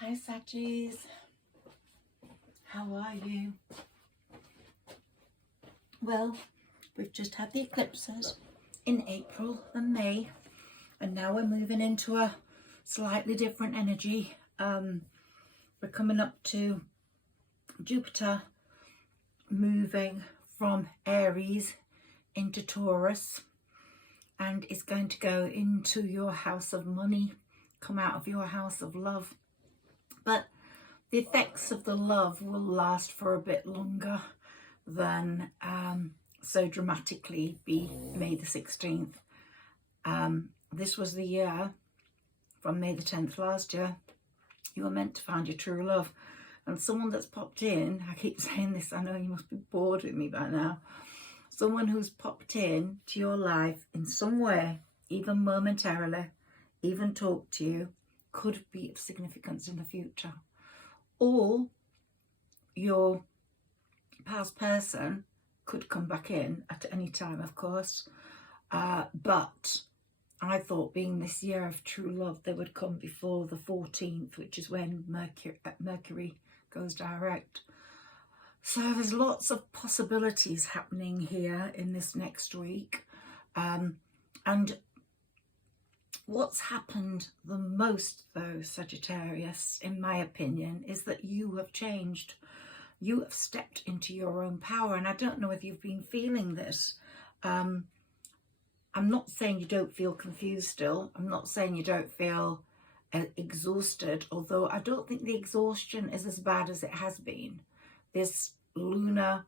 Hi Saggis, how are you? Well, we've just had the eclipses in April and May, and now we're moving into a slightly different energy. We're coming up to Jupiter moving from Aries into Taurus, and it's going to go into your house of money, come out of your house of love. But the effects of the love will last for a bit longer than so dramatically be May the 16th. This was the year from May the 10th last year. You were meant to find your true love. And someone that's popped in, I keep saying this, I know you must be bored with me by now. Someone who's popped in to your life in some way, even momentarily, even talked to you, could be of significance in the future. Or your past person could come back in at any time, of course. But I thought, being this year of true love, they would come before the 14th, which is when Mercury goes direct. So there's lots of possibilities happening here in this next week. And what's happened the most, though, Sagittarius, in my opinion, is that you have changed. You have stepped into your own power. And I don't know if you've been feeling this. I'm not saying you don't feel confused still. I'm not saying you don't feel exhausted, although I don't think the exhaustion is as bad as it has been. This lunar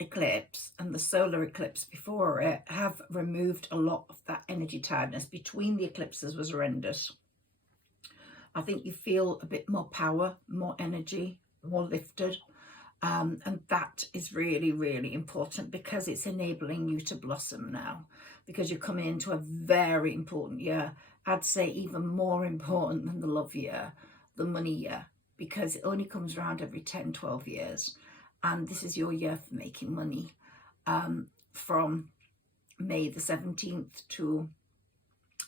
eclipse and the solar eclipse before it have removed a lot of that energy tiredness. Between the eclipses was horrendous. I think you feel a bit more power, more energy, more lifted. And that is really, really important, because it's enabling you to blossom now, because you're coming into a very important year. I'd say even more important than the love year, the money year, because it only comes around every 10, 12 years. And this is your year for making money, from May the 17th to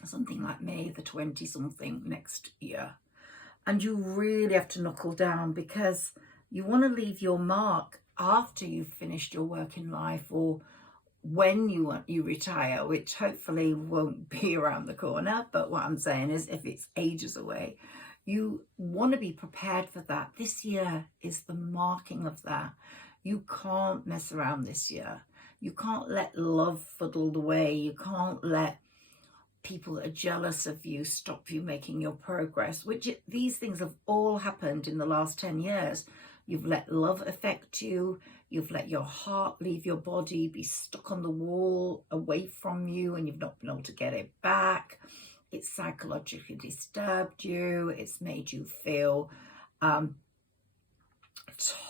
something like May the 20 something next year. And you really have to knuckle down, because you want to leave your mark after you've finished your work in life, or when you retire, which hopefully won't be around the corner. But what I'm saying is, if it's ages away, you want to be prepared for that. This year is the marking of that. You can't mess around this year. You can't let love fuddle the way. You can't let people that are jealous of you stop you making your progress, these things have all happened in the last 10 years. You've let love affect you. You've let your heart leave your body, be stuck on the wall away from you, and you've not been able to get it back. It's psychologically disturbed you. It's made you feel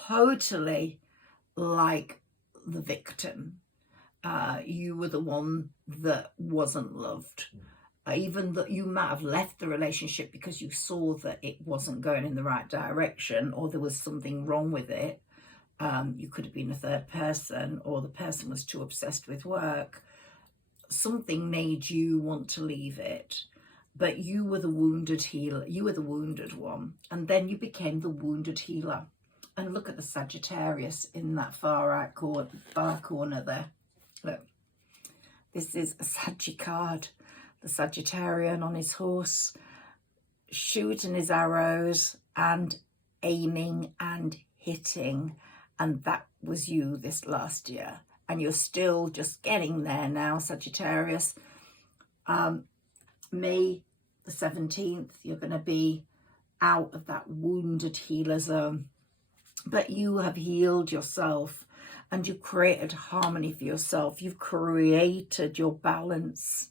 totally like the victim. You were the one that wasn't loved. Even that you might have left the relationship because you saw that it wasn't going in the right direction, or there was something wrong with it. You could have been a third person, or the person was too obsessed with work. Something made you want to leave it. But you were the wounded healer. You were the wounded one. And then you became the wounded healer. And look at the Sagittarius in that far corner there. Look, this is a Saggi card. The Sagittarian on his horse, shooting his arrows and aiming and hitting. And that was you this last year. And you're still just getting there now, Sagittarius. May the 17th, you're going to be out of that wounded healer zone. But you have healed yourself, and you've created harmony for yourself. You've created your balance.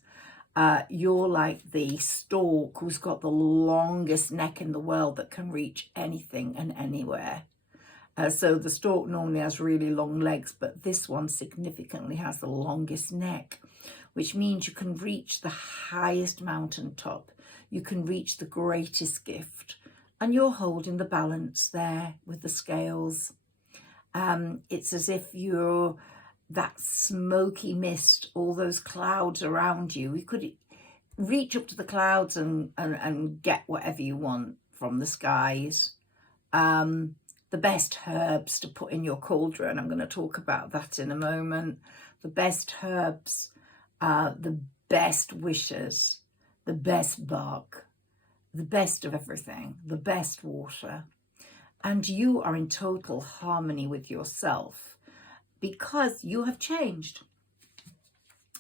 You're like the stork who's got the longest neck in the world that can reach anything and anywhere. So the stork normally has really long legs, but this one significantly has the longest neck, which means you can reach the highest mountaintop. You can reach the greatest gift. And you're holding the balance there with the scales. It's as if you're that smoky mist, all those clouds around you. reach up to the clouds and get whatever you want from the skies. The best herbs to put in your cauldron, I'm going to talk about that in a moment. The best herbs, the best wishes, the best bark, the best of everything, the best water. And you are in total harmony with yourself because you have changed.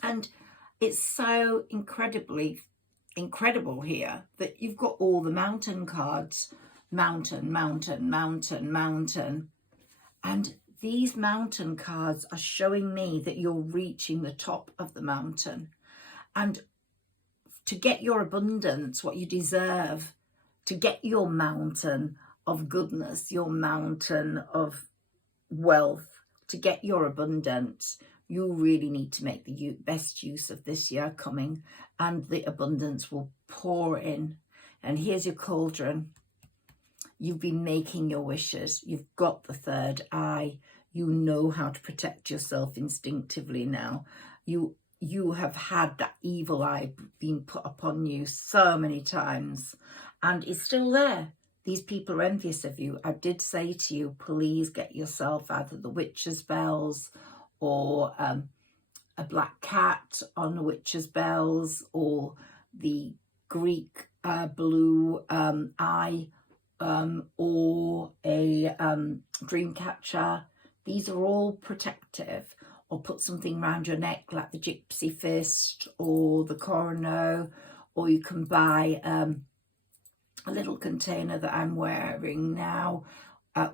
And it's so incredible here that you've got all the mountain cards. Mountain, mountain, mountain, mountain. And these mountain cards are showing me that you're reaching the top of the mountain. And to get your abundance, what you deserve, to get your mountain of goodness, your mountain of wealth, to get your abundance, you really need to make the best use of this year coming, and the abundance will pour in. And here's your cauldron. You've been making your wishes. You've got the third eye. You know how to protect yourself instinctively now. You have had that evil eye being put upon you so many times, and it's still there. These people are envious of you. I did say to you, please get yourself out of the witch's bells, or a black cat on the witch's bells, or the Greek blue eye, or a dream catcher. These are all protective. Or put something around your neck like the gypsy fist or the corono, or you can buy a little container that I'm wearing now,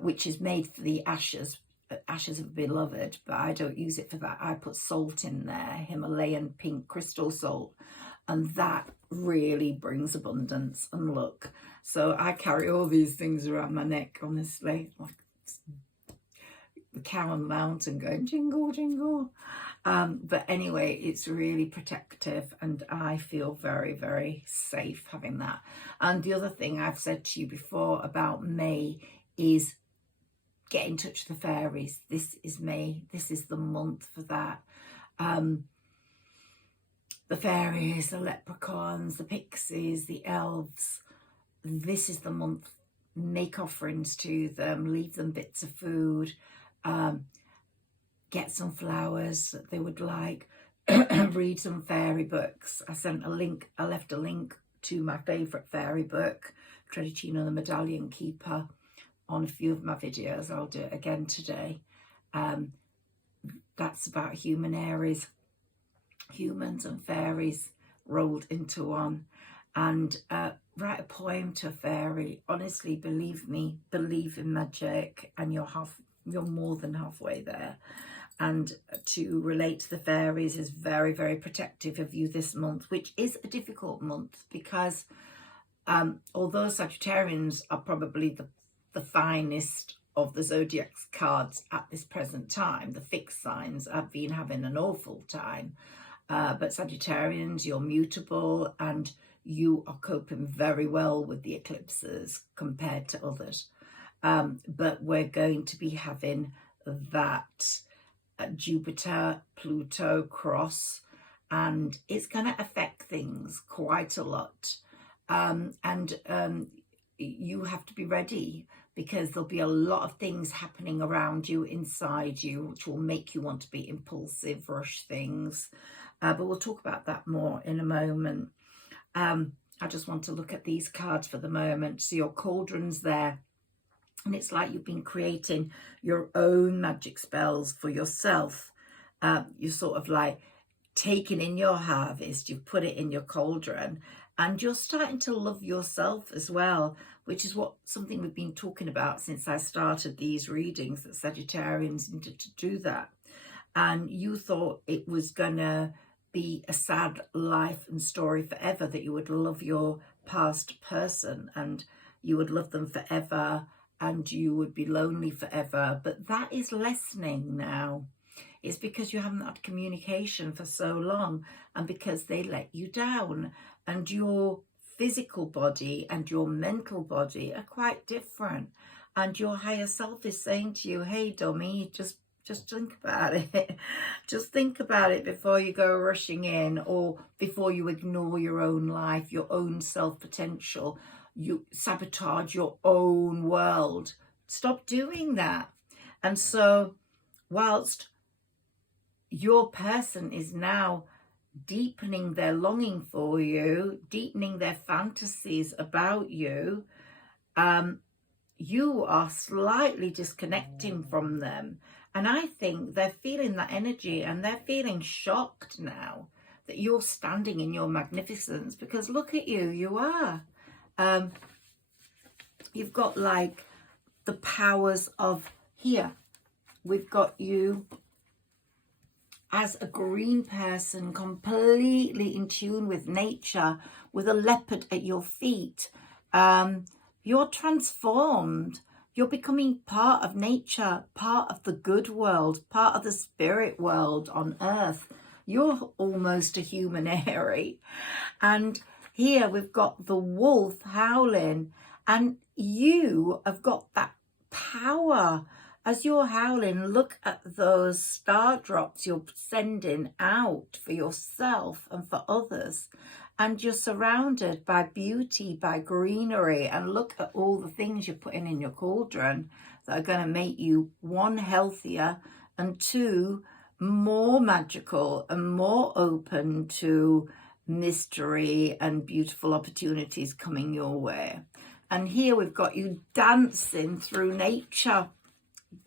which is made for the ashes of a beloved, but I don't use it for that. I put salt in there, Himalayan pink crystal salt, and that really brings abundance and luck. So I carry all these things around my neck, honestly, like the cow on the mountain going jingle, jingle. But anyway, it's really protective, and I feel very, very safe having that. And the other thing I've said to you before about May is get in touch with the fairies. This is May. This is the month for that. The fairies, the leprechauns, the pixies, the elves. This is the month. Make offerings to them. Leave them bits of food. Get some flowers that they would like. Read some fairy books. I left a link to my favourite fairy book, Tredicino the Medallion Keeper, on a few of my videos. I'll do it again today. That's about humanairies, humans and fairies rolled into one. And write a poem to a fairy. Honestly, believe me, believe in magic, and you're more than halfway there. And to relate to the fairies is very, very protective of you this month, which is a difficult month because although Sagittarians are probably the finest of the zodiac cards at this present time, the fixed signs have been having an awful time. But Sagittarians, you're mutable, and you are coping very well with the eclipses compared to others. But we're going to be having that Jupiter Pluto cross, and it's going to affect things quite a lot. You have to be ready, because there'll be a lot of things happening around you, inside you, which will make you want to be impulsive, rush things. But we'll talk about that more in a moment. I just want to look at these cards for the moment. So your cauldron's there. And it's like you've been creating your own magic spells for yourself. You're sort of like taking in your harvest, you've put it in your cauldron, and you're starting to love yourself as well, which is something we've been talking about since I started these readings, that Sagittarians needed to do that. And you thought it was going to be a sad life and story forever, that you would love your past person and you would love them forever, and you would be lonely forever. But that is lessening now. It's because you haven't had communication for so long, and because they let you down, and your physical body and your mental body are quite different. And your higher self is saying to you, hey dummy, just Just think about it. Just think about it before you go rushing in, or before you ignore your own life, your own self-potential. You sabotage your own world. Stop doing that. And so whilst your person is now deepening their longing for you, deepening their fantasies about you, you are slightly disconnecting from them. And I think they're feeling that energy, and they're feeling shocked now that you're standing in your magnificence, because look at you, you are. You've got like the powers of here. We've got you as a green person, completely in tune with nature, with a leopard at your feet. You're transformed. You're becoming part of nature, part of the good world, part of the spirit world on earth. You're almost a humanairy. And here we've got the wolf howling, and you have got that power. As you're howling, look at those star drops you're sending out for yourself and for others. And you're surrounded by beauty, by greenery. And look at all the things you're putting in your cauldron that are going to make you, one, healthier, and two, more magical and more open to mystery and beautiful opportunities coming your way. And here we've got you dancing through nature.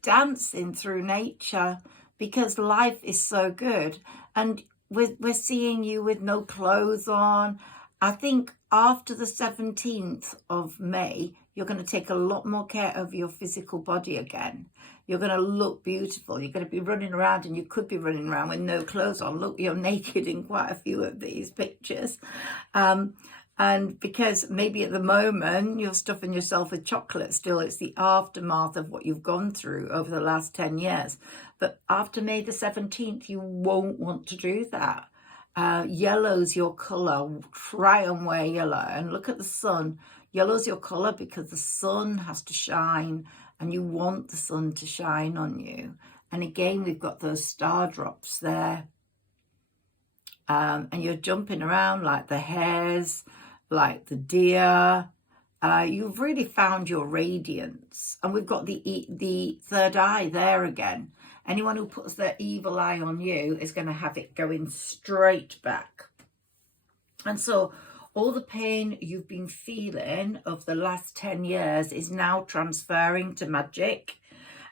Dancing through nature, because life is so good. And we're seeing you with no clothes on. I think after the 17th of May, you're going to take a lot more care of your physical body again. You're going to look beautiful. You're going to be running around, and you could be running around with no clothes on. Look, you're naked in quite a few of these pictures. And because maybe at the moment you're stuffing yourself with chocolate still, it's the aftermath of what you've gone through over the last 10 years. But after May the 17th, you won't want to do that. Yellow's your colour. Try and wear yellow. And look at the sun. Yellow's your colour because the sun has to shine, and you want the sun to shine on you. And again, we've got those star drops there. And you're jumping around like the hares, like the deer. You've really found your radiance. And we've got the third eye there again. Anyone who puts their evil eye on you is going to have it going straight back. And so all the pain you've been feeling of the last 10 years is now transferring to magic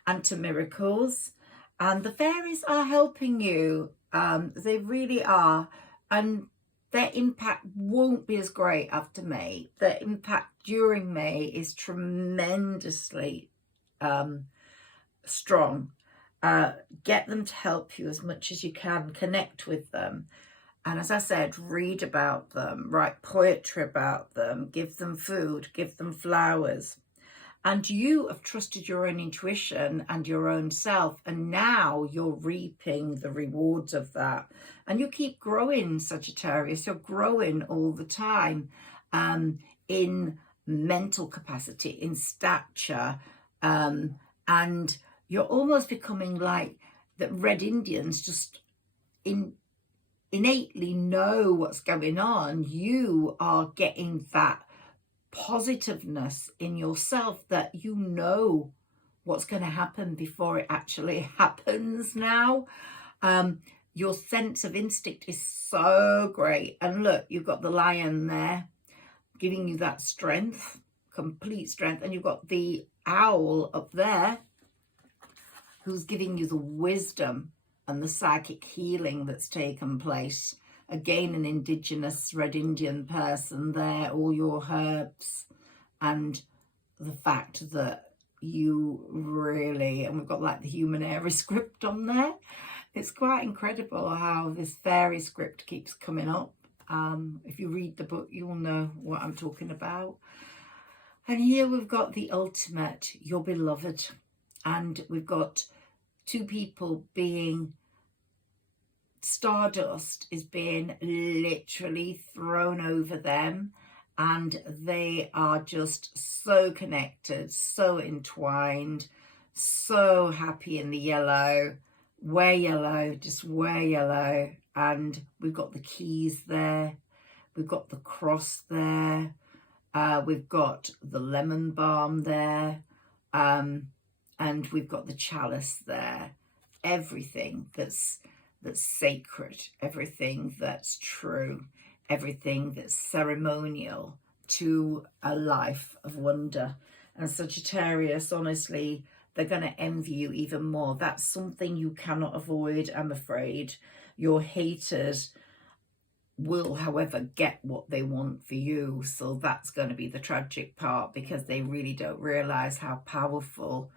and to miracles. And the fairies are helping you. They really are. And their impact won't be as great after May. Their impact during May is tremendously strong. Get them to help you as much as you can. Connect with them. And as I said, read about them, write poetry about them, give them food, give them flowers. And you have trusted your own intuition and your own self, and now you're reaping the rewards of that. And you keep growing, Sagittarius. You're growing all the time in mental capacity, in stature, and you're almost becoming like the Red Indians, just innately know what's going on. You are getting that positiveness in yourself, that you know what's going to happen before it actually happens now. Your sense of instinct is so great. And look, you've got the lion there giving you that strength, complete strength. And you've got the owl up there who's giving you the wisdom and the psychic healing that's taken place. Again, an indigenous Red Indian person there, all your herbs, and the fact that you really, and we've got like the humanairies script on there. It's quite incredible how this fairy script keeps coming up. If you read the book, you'll know what I'm talking about. And here we've got the ultimate, your beloved. And we've got two people being, stardust is being literally thrown over them. And they are just so connected, so entwined. so happy in the yellow. Wear yellow, just wear yellow. And we've got the keys there. We've got the cross there. We've got the lemon balm there. And we've got the chalice there. Everything that's sacred, everything that's true, everything that's ceremonial to a life of wonder. And Sagittarius, honestly, they're going to envy you even more. That's something you cannot avoid, I'm afraid. Your haters will, however, get what they want for you. So that's going to be the tragic part, because they really don't realize how powerful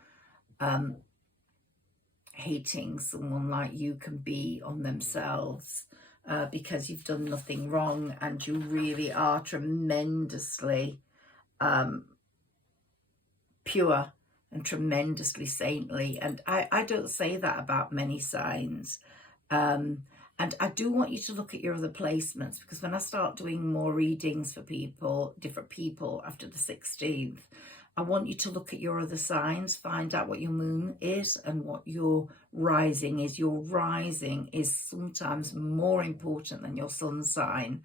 hating someone like you can be on themselves, because you've done nothing wrong and you really are tremendously pure and tremendously saintly. And I don't say that about many signs. And I do want you to look at your other placements, because when I start doing more readings for people, different people after the 16th, I want you to look at your other signs, find out what your moon is and what your rising is. Your rising is sometimes more important than your sun sign.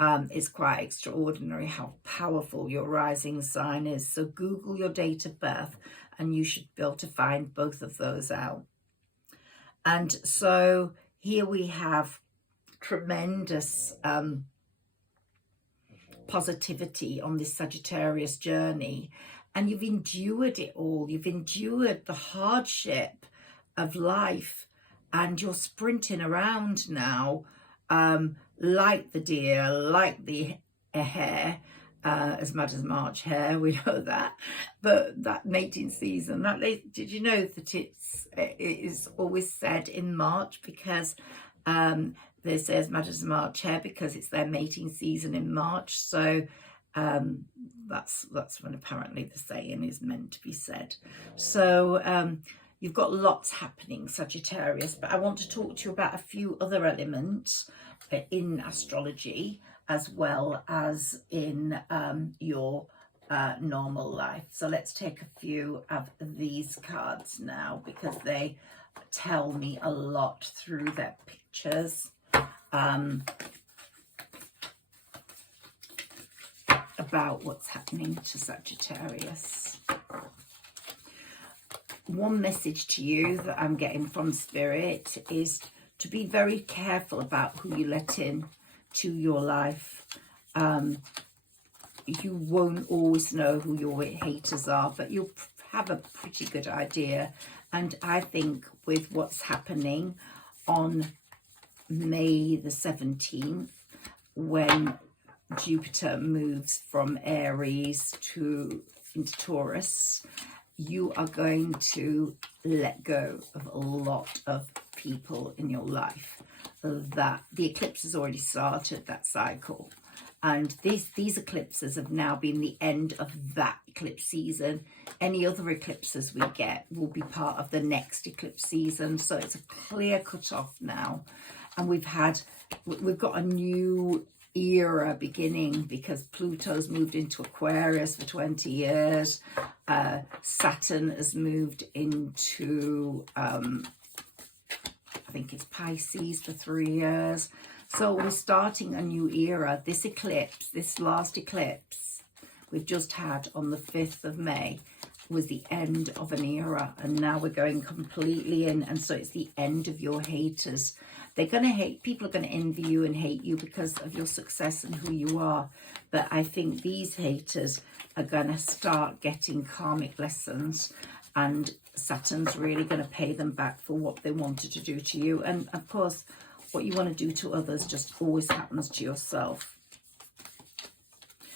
It's quite extraordinary how powerful your rising sign is. So Google your date of birth and you should be able to find both of those out. And so here we have tremendous positivity on this Sagittarius journey. And you've endured it all. You've endured the hardship of life. And you're sprinting around now like the deer, like the hare, as mad as March hare, we know that. But that mating season, did you know that it is always said in March, because they say as mad as March hare because it's their mating season in March. So that's when apparently the saying is meant to be said. So you've got lots happening, Sagittarius, but I want to talk to you about a few other elements in astrology as well as in your normal life. So let's take a few of these cards now, because they tell me a lot through their pictures about what's happening to Sagittarius. One message to you that I'm getting from Spirit is to be very careful about who you let in to your life. You won't always know who your haters are, but you'll have a pretty good idea. And I think with what's happening on May the 17th, when Jupiter moves from Aries into Taurus, you are going to let go of a lot of people in your life. That the eclipse has already started that cycle, and these eclipses have now been the end of that eclipse season. Any other eclipses we get will be part of the next eclipse season. So it's a clear cut-off now, and we've got a new era beginning, because Pluto's moved into Aquarius for 20 years. Saturn has moved into I think it's Pisces for 3 years. So we're starting a new era. This eclipse, this last eclipse we've just had on the 5th of May was the end of an era, and now we're going completely in, and so it's the end of your haters. They're going to hate, people are going to envy you and hate you because of your success and who you are. But I think these haters are going to start getting karmic lessons, and Saturn's really going to pay them back for what they wanted to do to you. And of course, what you want to do to others just always happens to yourself.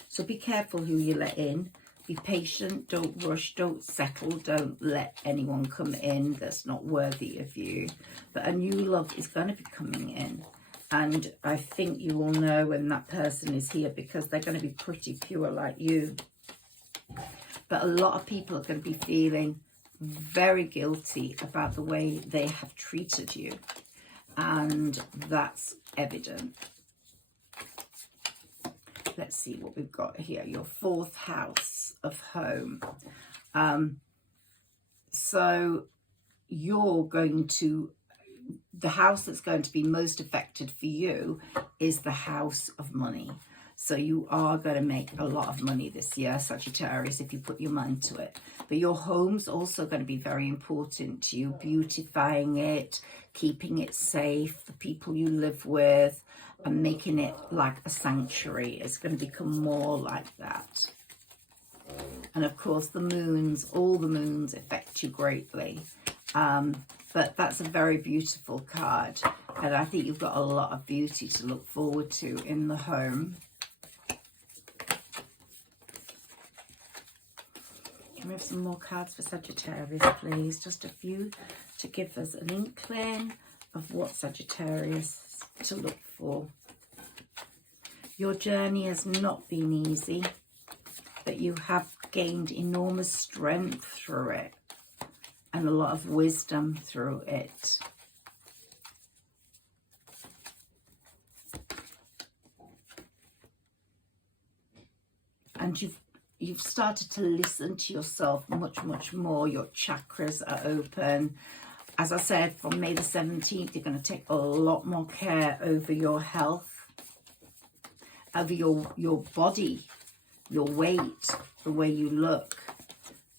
So be careful who you let in. Be patient, don't rush, don't settle, don't let anyone come in that's not worthy of you. But a new love is going to be coming in. And I think you will know when that person is here, because they're going to be pretty pure like you. But a lot of people are going to be feeling very guilty about the way they have treated you. And that's evident. Let's see what we've got here. Your 4th house of home. So you're going to, the house that's going to be most affected for you is the house of money. So you are going to make a lot of money this year, Sagittarius, if you put your mind to it. But your home's also going to be very important to you, beautifying it, keeping it safe, the people you live with, and making it like a sanctuary. It's going to become more like that. And of course, the moons, all the moons affect you greatly. But that's a very beautiful card. And I think you've got a lot of beauty to look forward to in the home. Can we have some more cards for Sagittarius, please? Just a few to give us an inkling of what Sagittarius to look for. Your journey has not been easy, but you have gained enormous strength through it and a lot of wisdom through it. And you've started to listen to yourself much more. Your chakras are open. As I said, from May the 17th, you're going to take a lot more care over your health, over your body, your weight, the way you look.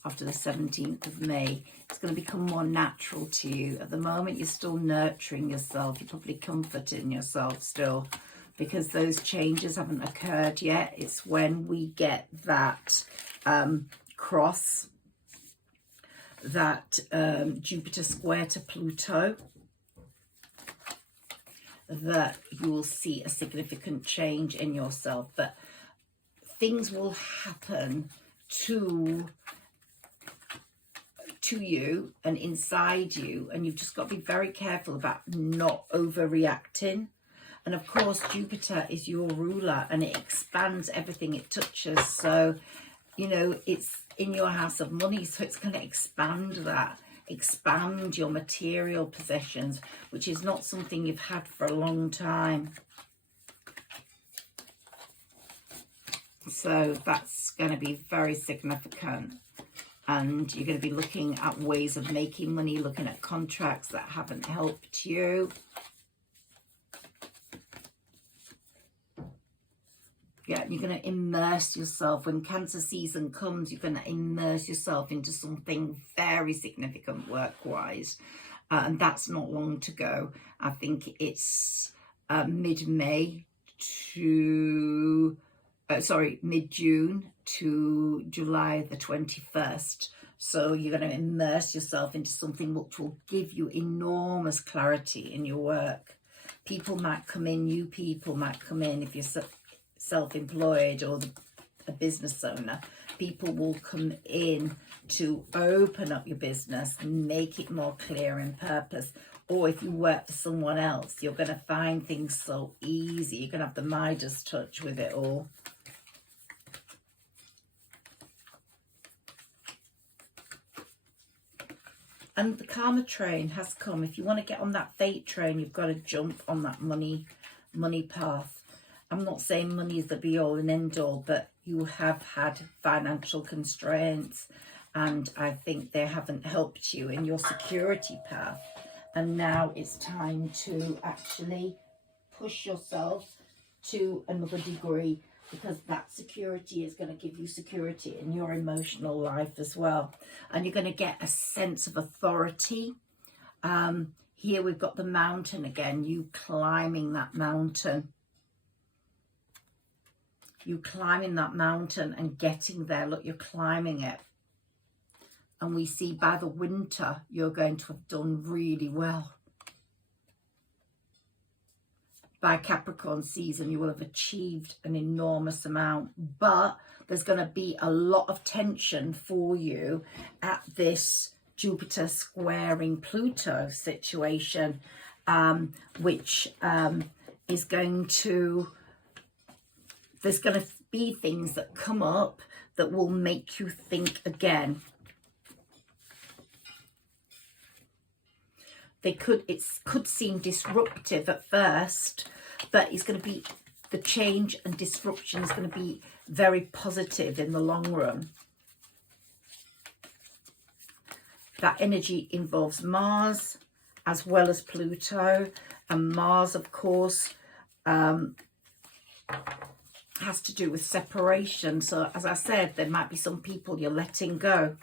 After the 17th of May, it's going to become more natural to you. At the moment, you're still nurturing yourself. You're probably comforting yourself still, because those changes haven't occurred yet. It's when we get that cross, that Jupiter square to Pluto, that you will see a significant change in yourself. But things will happen to you and inside you, and you've just got to be very careful about not overreacting. And of course, Jupiter is your ruler and it expands everything it touches. So, you know, it's in your house of money, so it's going to expand that, expand your material possessions, which is not something you've had for a long time. So that's going to be very significant. And you're going to be looking at ways of making money, looking at contracts that haven't helped you. Yeah, you're going to immerse yourself. When Cancer season comes, you're going to immerse yourself into something very significant work-wise. And that's not long to go. I think it's mid-May to... mid-June to July the 21st. So you're going to immerse yourself into something which will give you enormous clarity in your work. People might come in, new people might come in if you're self-employed or a business owner. People will come in to open up your business, make it more clear in purpose. Or if you work for someone else, you're going to find things so easy. You're going to have the Midas touch with it all. And the karma train has come. If you want to get on that fate train, you've got to jump on that money path. I'm not saying money is the be-all and end-all, but you have had financial constraints, and I think they haven't helped you in your security path. And now it's time to actually push yourself to another degree, because that security is going to give you security in your emotional life as well. And you're going to get a sense of authority. Here we've got the mountain again, you climbing that mountain. You climbing that mountain and getting there. Look, you're climbing it. And we see by the winter, you're going to have done really well. By Capricorn season, you will have achieved an enormous amount, but there's going to be a lot of tension for you at this Jupiter squaring Pluto situation, which is going to, there's going to be things that come up that will make you think again. It could seem disruptive at first, but it's going to be, the change and disruption is going to be very positive in the long run. That energy involves Mars as well as Pluto. And Mars, of course, has to do with separation. So as I said, there might be some people you're letting go.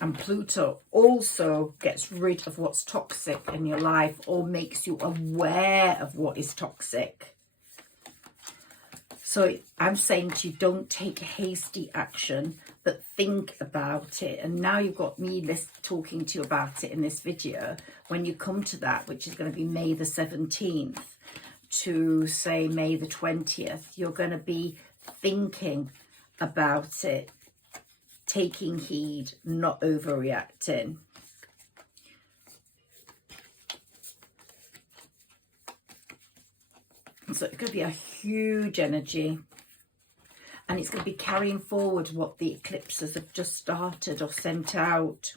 And Pluto also gets rid of what's toxic in your life, or makes you aware of what is toxic. So I'm saying to you, don't take hasty action, but think about it. And now you've got me talking to you about it in this video. When you come to that, which is going to be May the 17th to say May the 20th, you're going to be thinking about it, taking heed, not overreacting. So it's going to be a huge energy, and it's going to be carrying forward what the eclipses have just started or sent out.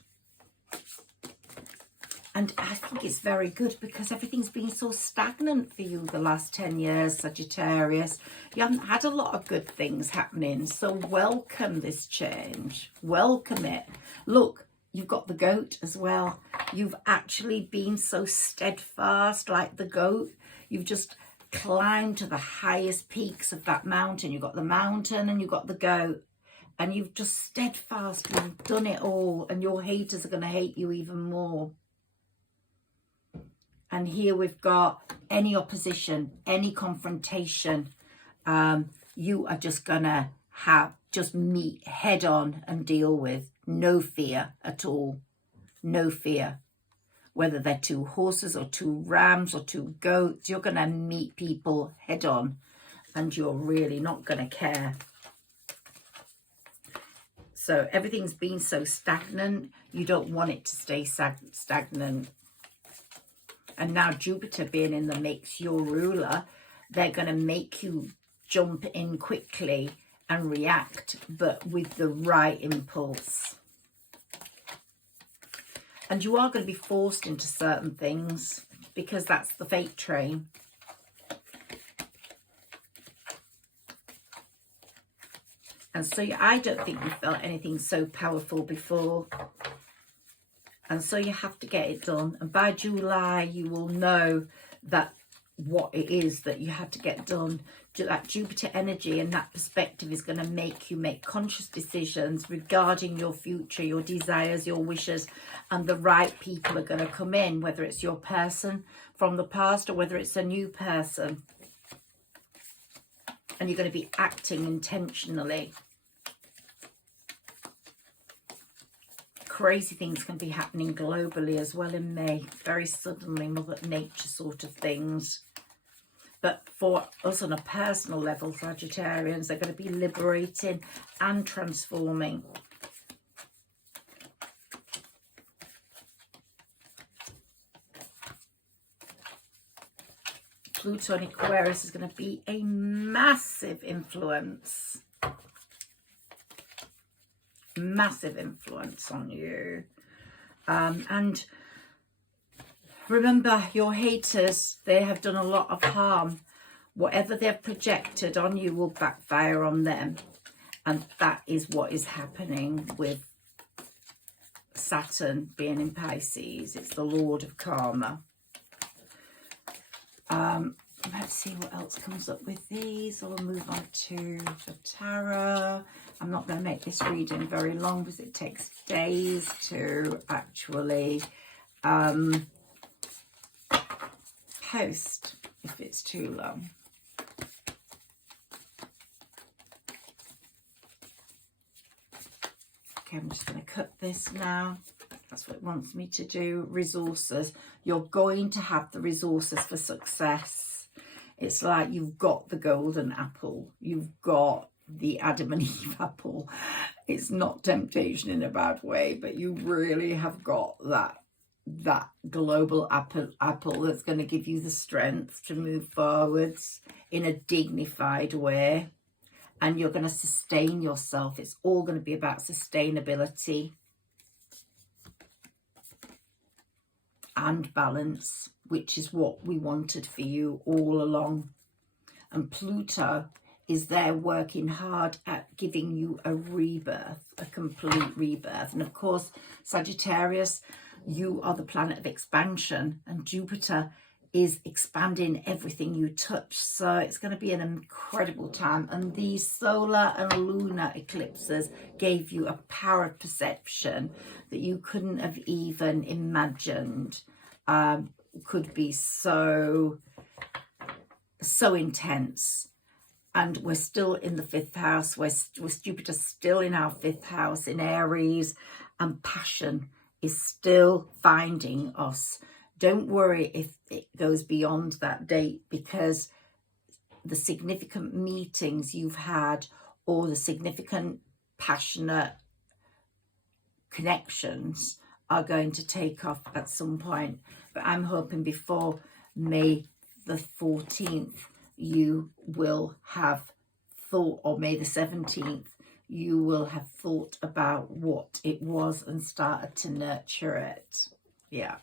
And I think it's very good, because everything's been so stagnant for you the last 10 years, Sagittarius. You haven't had a lot of good things happening. So welcome this change. Welcome it. Look, you've got the goat as well. You've actually been so steadfast like the goat. You've just climbed to the highest peaks of that mountain. You've got the mountain and you've got the goat. And you've just steadfastly done it all. And your haters are going to hate you even more. And here we've got any opposition, any confrontation, you are just going to just meet head on and deal with. No fear at all. No fear. Whether they're 2 horses or 2 rams or 2 goats, you're going to meet people head on, and you're really not going to care. So everything's been so stagnant, you don't want it to stay stagnant. And now Jupiter being in the mix, your ruler, they're going to make you jump in quickly and react, but with the right impulse. And you are going to be forced into certain things, because that's the fate train. And so I don't think you felt anything so powerful before. And so you have to get it done. And by July, you will know that what it is that you have to get done. That Jupiter energy and that perspective is going to make you make conscious decisions regarding your future, your desires, your wishes. And the right people are going to come in, whether it's your person from the past or whether it's a new person. And you're going to be acting intentionally. Crazy things can be happening globally as well in May. Very suddenly, Mother Nature sort of things. But for us on a personal level, Sagittarians, they're going to be liberating and transforming. Pluto in Aquarius is going to be a massive influence. Massive influence on you. And remember, your haters, they have done a lot of harm. Whatever they've projected on you will backfire on them. And that is what is happening with Saturn being in Pisces. It's the Lord of Karma. Let's see what else comes up with these. So we'll move on to the tarot. I'm not going to make this reading very long because it takes days to actually post if it's too long. Okay, I'm just going to cut this now. That's what it wants me to do. Resources. You're going to have the resources for success. It's like you've got the golden apple. You've got the Adam and Eve apple. It's not temptation in a bad way, but you really have got that global apple that's going to give you the strength to move forwards in a dignified way. And you're going to sustain yourself. It's all going to be about sustainability and balance, which is what we wanted for you all along. And Pluto is there working hard at giving you a rebirth, a complete rebirth. And of course, Sagittarius, you are the planet of expansion, and Jupiter is expanding everything you touch. So it's going to be an incredible time. And these solar and lunar eclipses gave you a power of perception that you couldn't have even imagined. Could be so intense. And we're still in the 5th house. With Jupiter still in our 5th house in Aries, and passion is still finding us. Don't worry if it goes beyond that date, because the significant meetings you've had, or the significant passionate connections, are going to take off at some point. But I'm hoping before May the 14th, you will have thought, or May the 17th, you will have thought about what it was and started to nurture it. Yeah.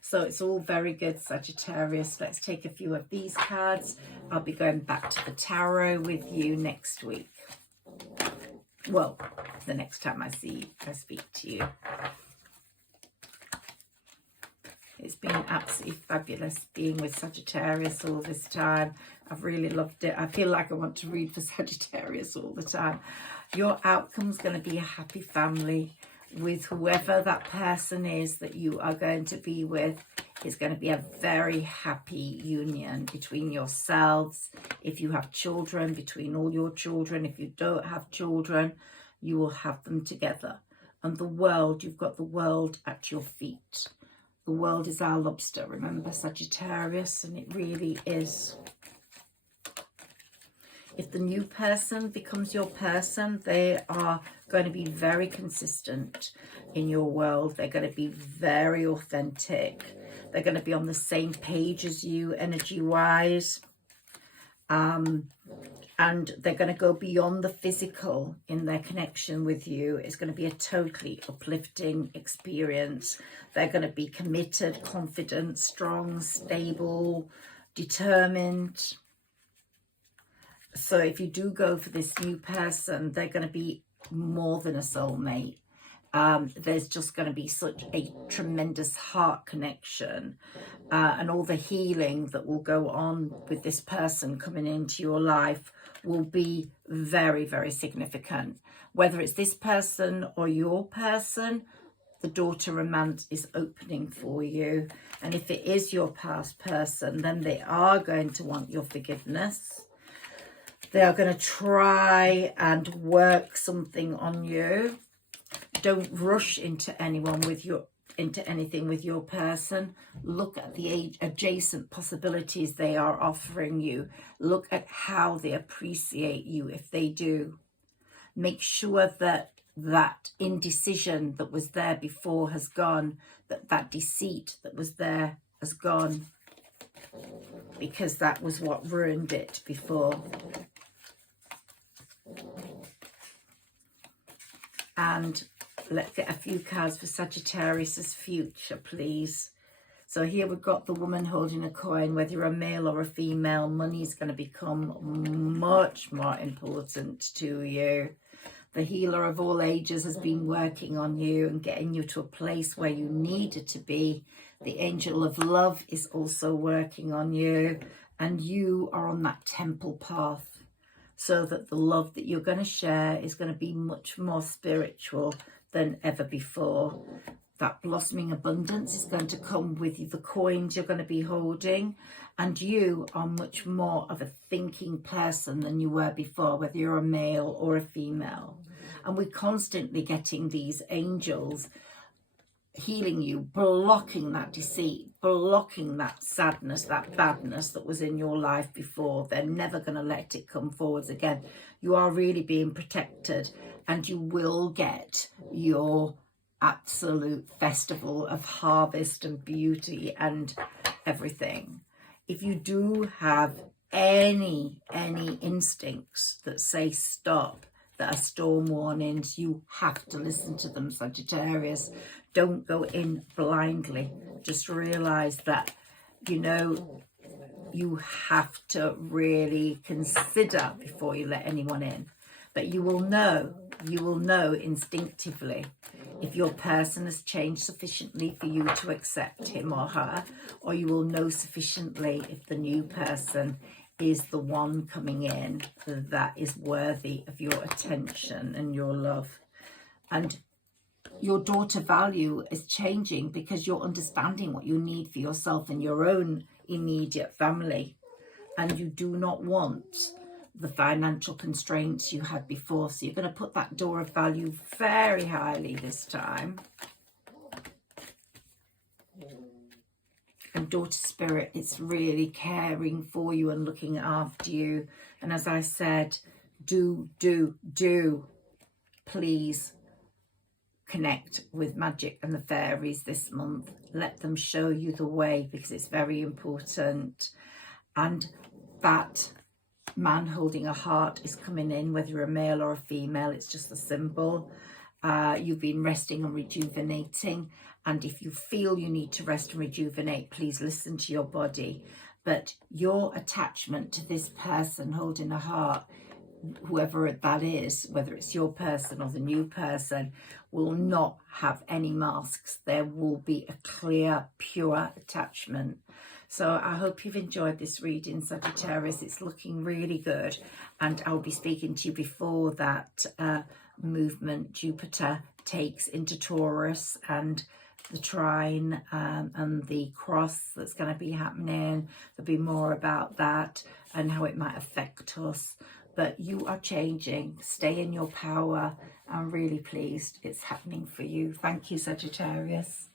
So it's all very good, Sagittarius. Let's take a few of these cards. I'll be going back to the tarot with you next week. Well, the next time I speak to you. It's been absolutely fabulous being with Sagittarius all this time. I've really loved it. I feel like I want to read for Sagittarius all the time. Your outcome's going to be a happy family with whoever that person is that you are going to be with. It's going to be a very happy union between yourselves. If you have children, between all your children. If you don't have children, you will have them together. And the world, you've got the world at your feet. The world is our lobster, remember, Sagittarius, and it really is. If the new person becomes your person, they are going to be very consistent in your world. They're going to be very authentic. They're going to be on the same page as you, energy-wise. And they're going to go beyond the physical in their connection with you. It's going to be a totally uplifting experience. They're going to be committed, confident, strong, stable, determined. So if you do go for this new person, they're going to be more than a soulmate. There's just going to be such a tremendous heart connection, and all the healing that will go on with this person coming into your life will be very, very significant. Whether it's this person or your person, the door to romance is opening for you. And if it is your past person, then they are going to want your forgiveness. They are going to try and work something on you. Don't rush into anything with your person. Look at the adjacent possibilities they are offering you. Look at how they appreciate you if they do. Make sure that indecision that was there before has gone, that deceit that was there has gone, because that was what ruined it before. And let's get a few cards for Sagittarius's future, please. So here we've got the woman holding a coin. Whether you're a male or a female, money is going to become much more important to you. The healer of all ages has been working on you and getting you to a place where you needed to be. The angel of love is also working on you, and you are on that temple path, so that the love that you're going to share is going to be much more spiritual than ever before. That blossoming abundance is going to come with the coins you're going to be holding, and you are much more of a thinking person than you were before, whether you're a male or a female. And we're constantly getting these angels healing you, blocking that deceit, blocking that sadness, that badness that was in your life before. They're never going to let it come forwards again. You are really being protected, and you will get your absolute festival of harvest and beauty and everything. If you do have any instincts that say stop, that are storm warnings, you have to listen to them, Sagittarius. Don't go in blindly. Just realize that, you know, you have to really consider before you let anyone in. But you will know instinctively if your person has changed sufficiently for you to accept him or her, or you will know sufficiently if the new person is the one coming in that is worthy of your attention and your love. And your daughter value is changing because you're understanding what you need for yourself and your own immediate family. And you do not want the financial constraints you had before. So you're going to put that door of value very highly this time. And daughter spirit, it's really caring for you and looking after you. And as I said, do please connect with magic and the fairies this month. Let them show you the way, because it's very important. And that man holding a heart is coming in, whether you're a male or a female. It's just a symbol. You've been resting and rejuvenating, and if you feel you need to rest and rejuvenate, please listen to your body. But your attachment to this person holding a heart, whoever that is, whether it's your person or the new person, will not have any masks. There will be a clear, pure attachment. So I hope you've enjoyed this reading, Sagittarius. It's looking really good. And I'll be speaking to you before that movement Jupiter takes into Taurus, and the trine and the cross that's going to be happening. There'll be more about that and how it might affect us. But you are changing. Stay in your power. I'm really pleased it's happening for you. Thank you, Sagittarius.